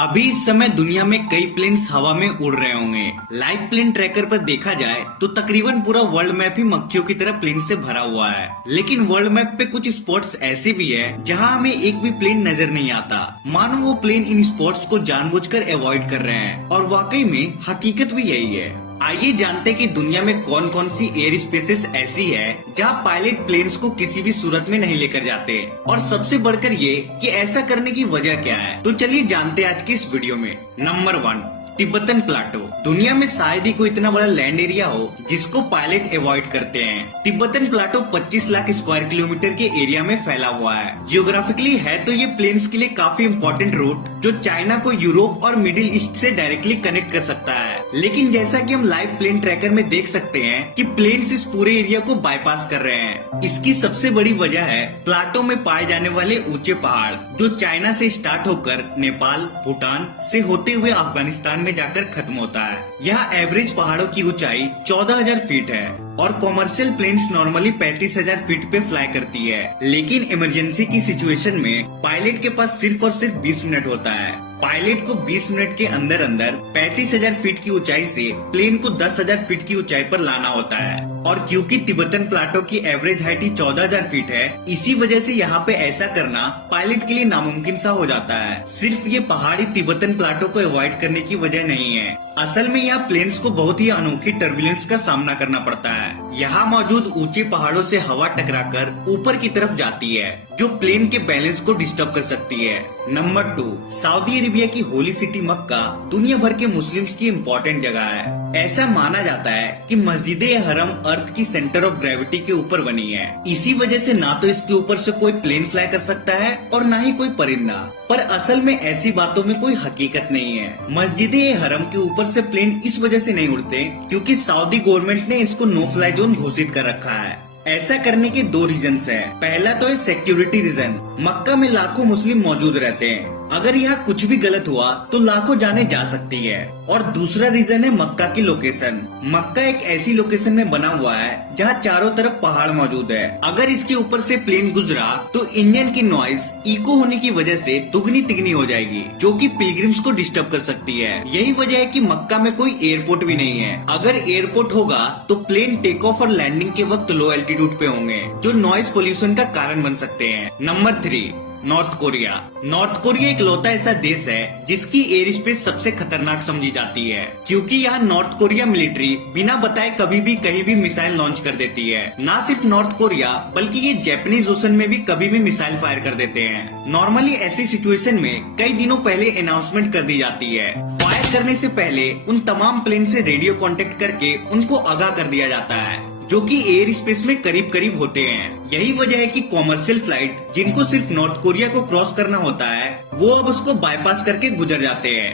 अभी इस समय दुनिया में कई प्लेन्स हवा में उड़ रहे होंगे। लाइव प्लेन ट्रैकर पर देखा जाए तो तकरीबन पूरा वर्ल्ड मैप ही मक्खियों की तरह प्लेन से भरा हुआ है। लेकिन वर्ल्ड मैप पे कुछ स्पॉट्स ऐसे भी है जहां हमें एक भी प्लेन नजर नहीं आता। मानो वो प्लेन इन स्पॉट्स को जानबूझकर अवॉइड कर रहे हैं और वाकई में हकीकत भी यही है। आइए जानते कि दुनिया में कौन कौन सी एयर स्पेसेस ऐसी है जहां पायलट प्लेन्स को किसी भी सूरत में नहीं लेकर जाते, और सबसे बढ़कर ये कि ऐसा करने की वजह क्या है। तो चलिए जानते हैं आज की इस वीडियो में। Number 1, Tibetan Plato. दुनिया में शायद ही कोई इतना बड़ा लैंड एरिया हो जिसको पायलट अवॉइड करते हैं। Tibetan Plato 25 lakh square kilometre के एरिया में फैला हुआ है। जियोग्राफिकली है तो ये प्लेन्स के लिए काफी इम्पोर्टेंट रूट जो चाइना को यूरोप और मिडिल ईस्ट से डायरेक्टली कनेक्ट कर सकता है। लेकिन जैसा कि हम लाइव प्लेन ट्रैकर में देख सकते हैं कि प्लेन्स इस पूरे एरिया को बाईपास कर रहे हैं। इसकी सबसे बड़ी वजह है प्लाटो में पाए जाने वाले ऊंचे पहाड़ जो चाइना से स्टार्ट होकर नेपाल, भूटान से होते हुए अफगानिस्तान में जाकर खत्म होता है। यहाँ एवरेज पहाड़ों की ऊंचाई 14,000 फीट है और कॉमर्शियल प्लेन्स नॉर्मली 35,000 फीट पे फ्लाई करती है। लेकिन इमरजेंसी की सिचुएशन में पायलट के पास सिर्फ और सिर्फ 20 मिनट होता है। पायलट को 20 मिनट के अंदर अंदर 35,000 फीट की ऊंचाई से प्लेन को 10,000 फीट की ऊंचाई पर लाना होता है। और क्योंकि तिब्बतन प्लाटो की एवरेज हाइट ही 14,000 फीट है, इसी वजह से यहाँ पे ऐसा करना पायलट के लिए नामुमकिन सा हो जाता है। सिर्फ ये पहाड़ी तिब्बतन प्लाटो को अवॉइड करने की वजह नहीं है, असल में यहाँ प्लेन्स को बहुत ही अनोखी टर्बुलेंस का सामना करना पड़ता है। यहाँ मौजूद ऊंचे पहाड़ों से हवा टकराकर ऊपर की तरफ जाती है जो प्लेन के बैलेंस को डिस्टर्ब कर सकती है। नंबर 2, सऊदी अरेबिया की होली सिटी मक्का दुनिया भर के मुस्लिम्स की इम्पोर्टेंट जगह है। ऐसा माना जाता है कि मस्जिद हरम अर्थ की सेंटर ऑफ ग्रेविटी के ऊपर बनी है। इसी वजह से ना तो इसके ऊपर से कोई प्लेन फ्लाई कर सकता है और ना ही कोई परिंदा। पर असल में ऐसी बातों में कोई हकीकत नहीं है। मस्जिद हरम के ऊपर से प्लेन इस वजह से नहीं उड़ते क्योंकि सऊदी गवर्नमेंट ने इसको नो फ्लाई जोन घोषित कर रखा है। ऐसा करने के 2 रीजंस है। पहला तो है सिक्योरिटी रीजन। मक्का में लाखों मुस्लिम मौजूद रहते हैं, अगर यहाँ कुछ भी गलत हुआ तो लाखों जाने जा सकती है। और दूसरा रीजन है मक्का की लोकेशन। मक्का एक ऐसी लोकेशन में बना हुआ है जहाँ चारों तरफ पहाड़ मौजूद है। अगर इसके ऊपर से प्लेन गुजरा तो इंजन की नॉइस इको होने की वजह से दुगनी तिगनी हो जाएगी जो कि पिलग्रिम्स को डिस्टर्ब कर सकती है। यही वजह है कि मक्का में कोई एयरपोर्ट भी नहीं है। अगर एयरपोर्ट होगा तो प्लेन टेक ऑफ और लैंडिंग के वक्त लो एल्टीट्यूड पे होंगे जो नॉइस पोल्यूशन का कारण बन सकते हैं। Number 3, north Korea. North Korea एक लौता ऐसा देश है जिसकी एयर स्पेस सबसे खतरनाक समझी जाती है क्योंकि यहाँ नॉर्थ कोरिया मिलिट्री बिना बताए कभी भी कहीं भी मिसाइल लॉन्च कर देती है। ना सिर्फ नॉर्थ कोरिया बल्कि ये जापानीज ओशन में भी कभी भी मिसाइल फायर कर देते हैं। नॉर्मली ऐसी सिचुएशन में कई दिनों पहले अनाउंसमेंट कर दी जाती है। फायर करने से पहले उन तमाम प्लेन से रेडियो कांटेक्ट करके उनको आगाह कर दिया जाता है जो कि एयर स्पेस में करीब करीब होते हैं। यही वजह है कि कॉमर्शियल फ्लाइट जिनको सिर्फ नॉर्थ कोरिया को क्रॉस करना होता है वो अब उसको बाईपास करके गुजर जाते हैं।